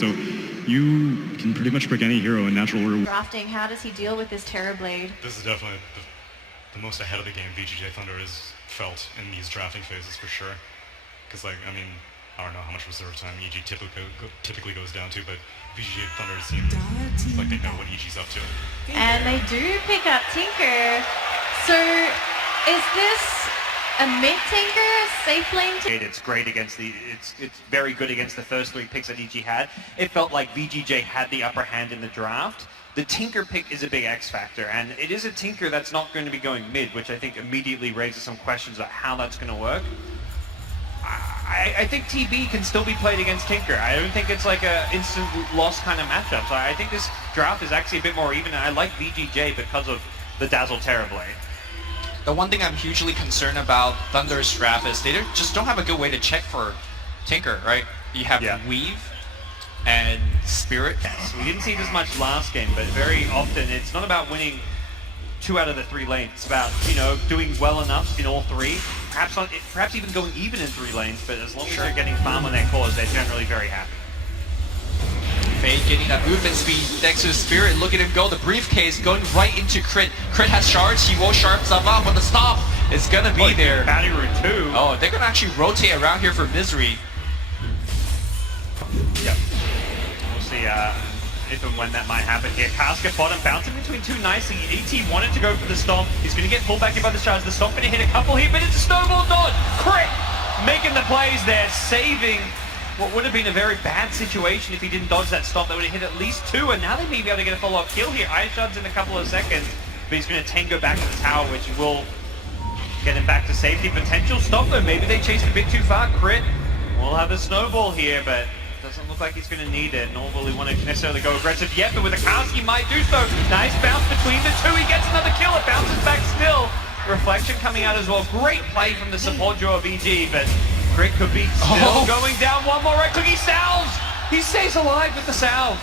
so you can pretty much pick any hero in natural order. Drafting, how does he deal with this Terrorblade? This is definitely the most ahead of the game VGJ.Thunder has felt in these drafting phases for sure. Because like, I mean, I don't know how much reserve time EG typically goes down to, but VGJ.Thunder seems like they know what EG's up to. And they do pick up Tinker. So is this a mid-Tinker, safe lane? It's great against the, it's very good against the first 3 picks that EG had. It felt like VGJ had the upper hand in the draft. The Tinker pick is a big X factor, and it is a Tinker that's not going to be going mid, which I think immediately raises some questions about how that's going to work. I think TB can still be played against Tinker. I don't think it's like a instant loss kind of matchup. So I think this draft is actually a bit more even, and I like VGJ because of the Dazzle Terrorblade. The one thing I'm hugely concerned about Thunder's draft is they just don't have a good way to check for Tinker, right? You have Weave and Spirit. Yes, we didn't see this much last game, but very often it's not about winning 2 out of the 3 lanes. It's about, you know, doing well enough in all 3. Perhaps even going even in 3 lanes, but as long as they're getting farm on their cores, they're generally very happy. Fade getting that movement speed next to the Spirit. Look at him go. The briefcase going right into Crit. Crit has shards. He will sharp stuff up, but the stop is going to be there. Bounty Route 2. Oh, they're going to actually rotate around here for Misery. Yep. We'll see if and when that might happen here. Casca bottom, bouncing between 2 nicely. ET wanted to go for the Stomp. He's going to get pulled back in by the shards. The Stomp going to hit a couple here, but it's a snowball dodge. Crit making the plays there, saving what would have been a very bad situation if he didn't dodge that Stomp. They would have hit at least 2, and now they may be able to get a follow-up kill here. Iron Shards in a couple of seconds, but he's going to tango back to the tower, which will get him back to safety. Potential stop though, maybe they chased a bit too far. Crit will have a snowball here, but doesn't look like he's going to need it, nor will he want to necessarily go aggressive yet, but with a cast he might do so. Nice bounce between the 2, he gets another kill, it bounces back still. Reflection coming out as well. Great play from the support duo of EG, but Crit could be still going down. One more right click, he salves! He stays alive with the salve.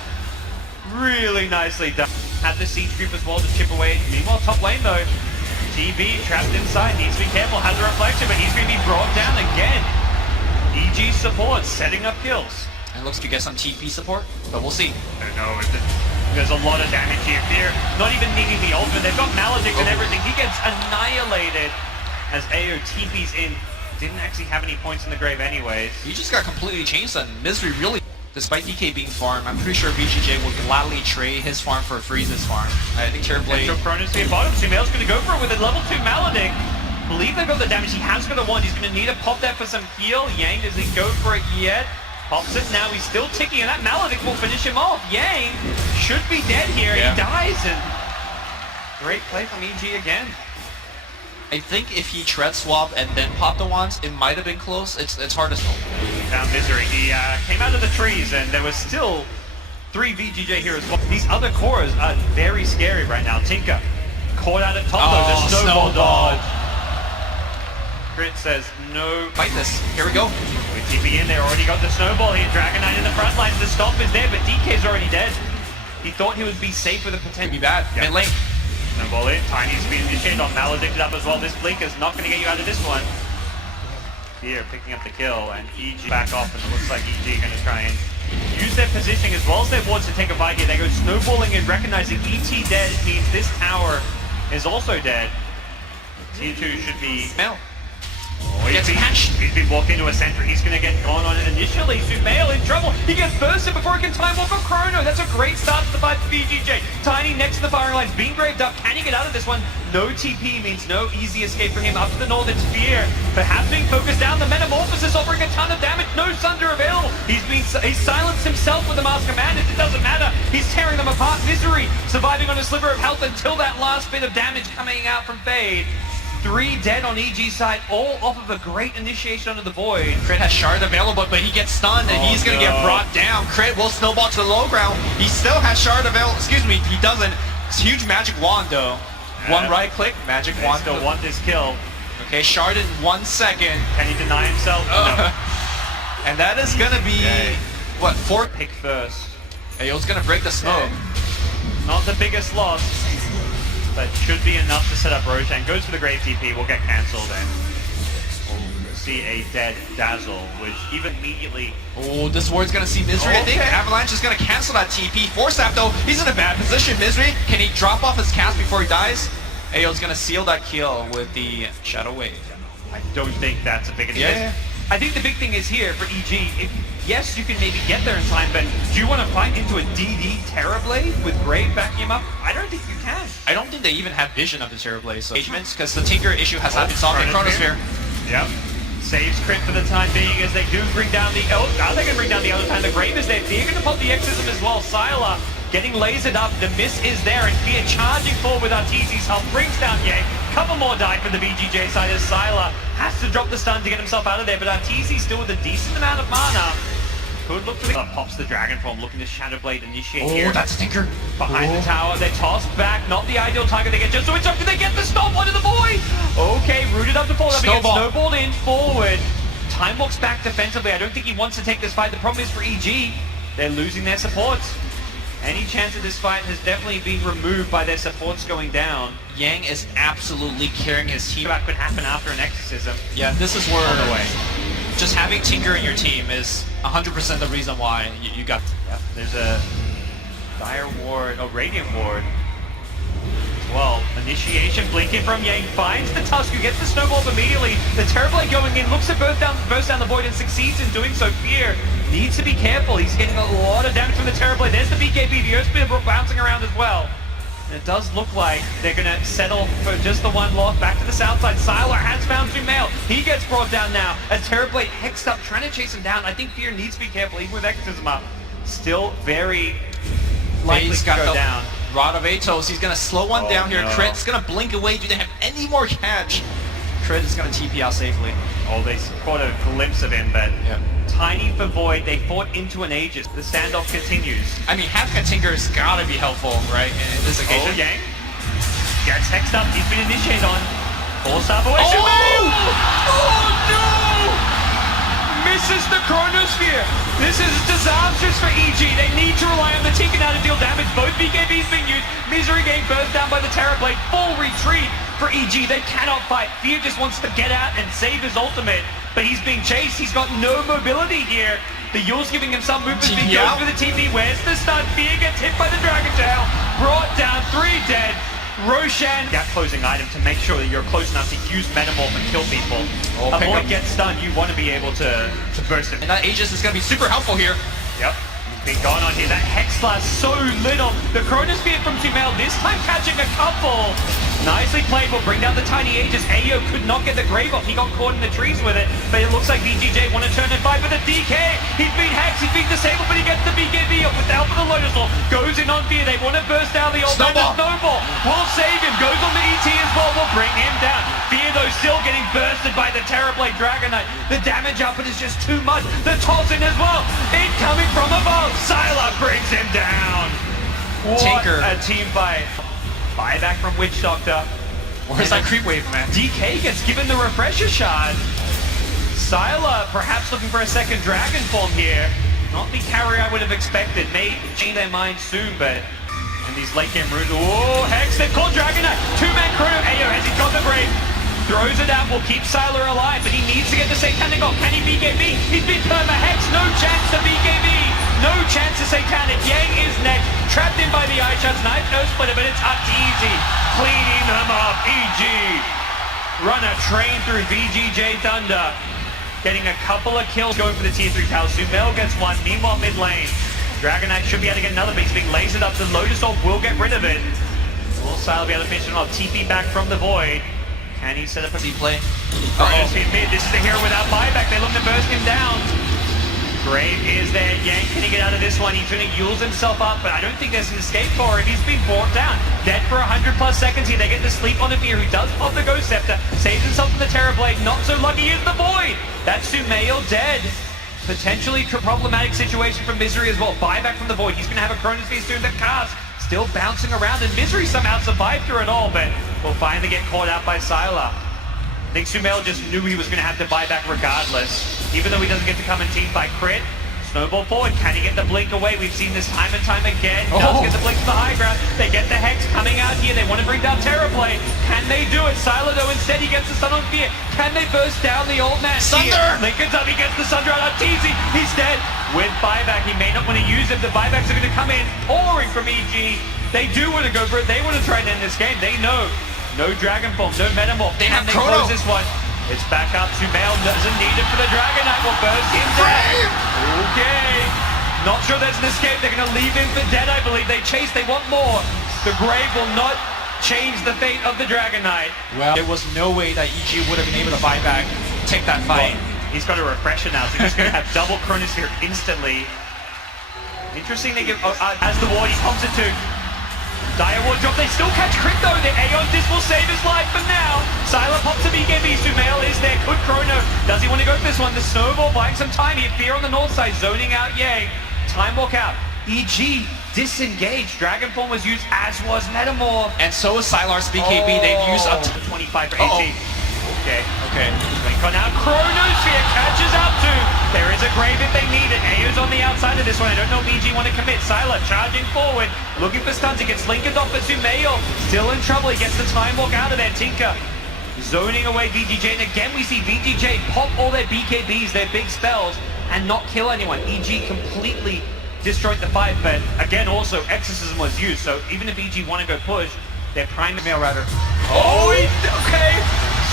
Really nicely done. Had the siege creep as well to chip away. Meanwhile, top lane though, TB trapped inside, needs to be careful, has a reflection, but he's going to be brought down again. EG support setting up kills. It looks to get some TP support, but we'll see. I don't know, there's a lot of damage here. They're not even needing the ultimate. They've got Maledict and everything. He gets annihilated as AO TP's in. Didn't actually have any points in the grave anyways. He just got completely changed on Misery, really. Despite DK being farmed, I'm pretty sure VGJ will gladly trade his farm for Freeze's farm. I think Terrorblade... Chronos here bottom. Sumail's going to go for it with a level 2 Maledict. Believe they've got the damage. He has got a 1. He's going to need to pop that for some heal. Yang doesn't go for it yet. Pops it now, he's still ticking, and that Maledict will finish him off. Yang should be dead here, he dies, and great play from EG again. I think if he tread swap and then pop the wands, it might have been close. It's hard to tell. Found Misery. He came out of the trees, and there was still 3 VGJ heroes. These other cores are very scary right now. Tinker caught out at top though, the snowball dodge. Crit says no. Fight this. Here we go. With TP in there, already got the snowball here. Dragon Knight in the front lines. The Stomp is there, but DK's already dead. He thought he would be safe with a potential. Could be bad. Mid lane. Snowball in. Tiny's been initiated on Maledicted up as well. This blink is not going to get you out of this one. Here, picking up the kill, and EG back off, and it looks like EG going to try and use their positioning as well as their wards to take a bite here. They go snowballing and recognizing ET dead means this tower is also dead. Tier 2 should be... Oh, he's been walked into a center. He's going to get gone on it initially. Sumail in trouble. He gets bursted before he can time off of Chrono. That's a great start to the fight for VGJ. Tiny next to the firing lines, being graved up. Can he get out of this one? No TP means no easy escape for him. Up to the north, it's Fear. Perhaps being focused down. The Metamorphosis offering a ton of damage. No Thunder available. He's silenced himself with the Mask of Madness. It doesn't matter. He's tearing them apart. Misery surviving on a sliver of health until that last bit of damage coming out from Fade. 3 dead on EG's side, all off of a great initiation under the Void. Crit has shard available, but he gets stunned and he's going to get brought down. Crit will snowball to the low ground. He still has shard available. Excuse me, he doesn't. It's huge magic wand though. One right click, magic wand. Still want this kill. Okay, shard in 1 second. Can he deny himself? No. And that is going to be, what, 4? Pick first. Ayo's going to break the smoke. Not the biggest loss, but should be enough to set up Roshan. Goes for the Grave TP, will get cancelled, and see a dead Dazzle, which even immediately... Oh, this ward's gonna see Misery. I think Okay. Avalanche is gonna cancel that TP. Force though, he's in a bad position. Misery, can he drop off his cast before he dies? Ayo's gonna seal that kill with the Shadow Wave. I don't think that's a big enough. Yeah. I think the big thing is here for EG, yes, you can maybe get there in time, but do you want to fight into a DD Terrorblade with Grave backing him up? I don't think you can. I don't think they even have vision of the Terrorblade so engagements, because the Tinker issue has not been solved in Chronosphere. Yep. Saves crit for the time being as they do bring down the... Oh, now they can bring down the other time. The Grave is there. Fear going to pop the Exorcism as well. Sylar getting lasered up. The miss is there, and Fear charging forward with Arteezy's help brings down Yang. Couple more die for the VGJ side as Sylar has to drop the stun to get himself out of there, but Arteezy still with a decent amount of mana. Could look for the... pops the Dragon Form, looking to Shadow Blade initiate here. Oh, that's Tinker. Behind the tower, they're tossed back. Not the ideal target they get. Just so it's up. Do they get the stop onto the void? Okay, rooted up the fall. Snowball. Snowballed in forward. Time walks back defensively. I don't think he wants to take this fight. The problem is for EG, they're losing their supports. Any chance of this fight has definitely been removed by their supports going down. Yang is absolutely carrying his team. That could happen after an exorcism. Yeah, this is where On the way. just having Tinker in your team is 100% the reason why you got... Yep, there's a Dire Ward, oh, Radiant Ward. Well, initiation blinking from Yang finds the Tusk who gets the snowball up immediately. The Terrorblade going in, looks to burst down the void and succeeds in doing so. Fear needs to be careful. He's getting a lot of damage from the Terrorblade. There's the BKB, the Earth Spinner bouncing around as well. And it does look like they're going to settle for just the one loss. Back to the south side. Sylar has found Sumail. He gets brought down now as Terrorblade hexed up, trying to chase him down. I think Fear needs to be careful, even with Exorcism up. Still very likely He's to got go the down. Rod of Atos. He's going to slow one down here. No. Crit's going to blink away. Do they have any more catch? Crit is going to TP out safely. Oh, they caught a glimpse of him, but Yeah. tiny for Void. They fought into an Aegis. The standoff continues. I mean, having a Tinker's got to be helpful, right, in this occasion. Oh, Yang gets hexed up. He's been initiated on. Force up away. Oh! Oh no! Misses the Chronosphere. This is disastrous for EG. They need to rely on the Tinker now to deal damage. Both BKBs being used. Misery getting burst down by the Terrorblade. Full retreat for EG. They cannot fight. Fear just wants to get out and save his ultimate. But he's being chased. He's got no mobility here. The Yule's giving him some movement. TP He goes out. for the TP. Where's the stun? Fear gets hit by the Dragon Tail. Brought down. 3 dead. Roshan, that closing item to make sure that you're close enough to use Metamorph and kill people. Oh, pick Avoid up. gets stunned, you want to be able to burst him. And that Aegis is going to be super helpful here. Yep, he's been going on here. That Hex Blast so little. The Chronosphere from Sumail, this time catching a couple. Nicely played, will bring down the tiny Aegis. Ayo could not get the Grave off. He got caught in the trees with it. But it looks like VGJ want to turn and fight with the DK. He's been hexed, he's been disabled, but he gets the BKB off with the help of the Lotus Orb. Goes in on Fear. They want to burst down the old Snowball. Snowball will save him. Goes on the ET as well. Will bring him down. Fear though still getting bursted by the Terrorblade Dragon Knight. The damage output is just too much. The toss in as well. Incoming from above. Sylar brings him down. What Tinker. a team fight. Buyback from Witch Doctor. Where's that creep wave, man? DK gets given the refresher shard. Sylar perhaps looking for a second Dragon Form here. Not the carry I would have expected. May change their mind soon, but in these late game runes. Oh, Hex, they've called Dragon Knight. 2-man crew. Ayo has he got the break. Throws it out, will keep Sylar alive, but he needs to get the Satanic off. Can he BKB? He's been perma-hex. No chance to BKB. No chance to Satanic. Yang is next. Trapped in by the Eye Shots. Knife, no splitter, but it's Arteezy cleaning them up. EG. Run a train through VGJ.Thunder. Getting a couple of kills going for the tier 3 pals. Sumail gets one. Meanwhile, mid lane. Dragon Knight should be able to get another, but he's being lasered up. The Lotus Orb will get rid of it. Will Sylar be able to finish it off? TP back from the Void. Can he set up a play? Burst him mid. This is the hero without buyback. They look to burst him down. Grave is there. Yang, can he get out of this one? He's trying to Yules himself up, but I don't think there's an escape for him. He's been brought down. Dead for 100 plus seconds here. They get to sleep on the Fear, who does pop the Ghost Scepter. Saves himself from the Terrorblade. Not so lucky is the Void. That's Sumail dead. Potentially problematic situation for Misery as well. Buyback from the Void. He's going to have a Chronosphere soon to cast. Still bouncing around, and Misery somehow survived through it all, but will finally get caught out by Sylar. I think Sumail just knew he was going to have to buy back regardless. Even though he doesn't get to come and team fight Crit. Snowball forward, can he get the blink away? We've seen this time and time again. Does get the blink to the high ground. They get the Hex coming out here. here. They want to bring down Terrorplay. Can they do it? Silo though, instead he gets the stun on Fear. Can they burst down the old man? Thunder! Lincoln's up, he gets the Thunder out on TZ. He's dead. With buyback, he may not want to use it. The buybacks are going to come in, pouring from EG. They do want to go for it. They want to try and end this game. They know. No Dragon Form, no Metamorph. They have Can Chrono. close this one? It's back up to Mail. Doesn't need it for the Dragon Knight. Will burst him down. Okay. Not sure there's an escape. They're going to leave him for dead, I believe. They chase. They want more. The Grave will not change the fate of the Dragon Knight. Well, there was no way that EG would have been able to buy back, take that fight. Well, he's got a refresher now, so he's going to have double Chronosphere instantly. Interesting they give... as the ward, he pumps it too. Dire Ward drop, they still catch Crit though. The Aeon Disc will save his life for now. Silent pops a BKB, Sumail is there. Good Chrono. Does he want to go for this one? The Snowball buying some time here. Fear on the north side, zoning out Yang. Time walk out. EG disengaged. Dragon Form was used, as was Metamorph. And so is Sylar's BKB. They've used up to 25 for Uh-oh. 18. Okay. Okay. Blink on out. Chronosphere catches up to. There is a Grave if they need it. Ayo's on the outside of this one. I don't know if EG want to commit. Sylar charging forward. Looking for stuns. He gets Lincoln off for Sumail. Still in trouble. He gets the time walk out of there. Tinker zoning away VGJ. And again we see VGJ pop all their BKBs, their big spells, and not kill anyone. EG completely destroyed the fight. But again also Exorcism was used. So even if EG want to go push, they're priming Mail Rider. Oh, okay.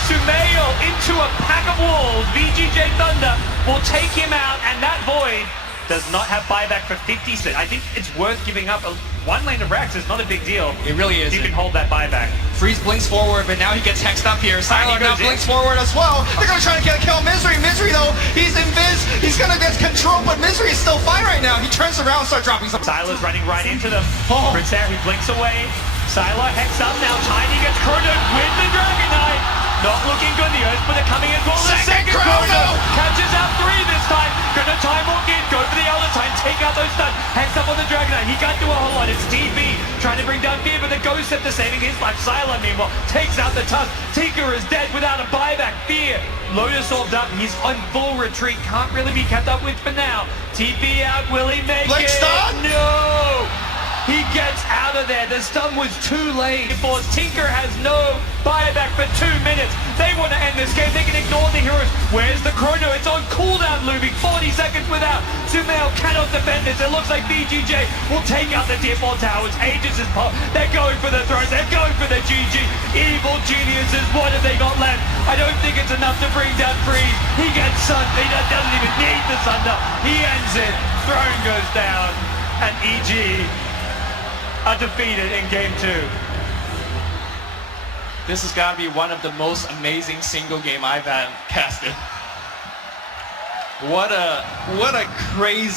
Sumail into a pack of walls. VGJ.Thunder will take him out, and that Void does not have buyback for 50 cents. I think it's worth giving up. One lane of Rax is not a big deal. It really is. You can hold that buyback. Freeze blinks forward, but now he gets hexed up here. Sylar now goes in. blinks forward as well. They're gonna try to get a kill Misery. Misery though, he's invis. He's gonna get control, but Misery is still fine right now. He turns around and starts dropping some. Sylar's running right into them. Oh. Prince he blinks away. Sylar hex up now. Tiny gets cornered with the Dragon Knight. Not looking good. The Earthsplitter coming in for the second Chrono. Catches out 3 this time. Gonna time walk in. Go for the other time. Take out those stuns. Hex up on the Dragon Knight. He can't do a whole lot. It's TB trying to bring down Fear, but the Ghost Scepter saving his life. Sylar meanwhile takes out the Tusk. Tinker is dead without a buyback. Fear. Lotus orbed up. He's on full retreat. Can't really be kept up with for now. TB out. Will he make Blink it? stun. No. He gets out of there. The stun was too late. Tinker has no buyback for 2 minutes. They want to end this game. They can ignore the heroes. Where's the Chrono? It's on cooldown looming. 40 seconds without. Sumail cannot defend this. It looks like VGJ will take out the tier 4 towers. Aegis is pop. They're going for the throne. They're going for the GG. Evil geniuses. What have they got left? I don't think it's enough to bring down Freeze. He gets Sun. He doesn't even need the Thunder. He ends it. Throne goes down. And EG are defeated in game 2. This has got to be one of the most amazing single game I've had casted. What a crazy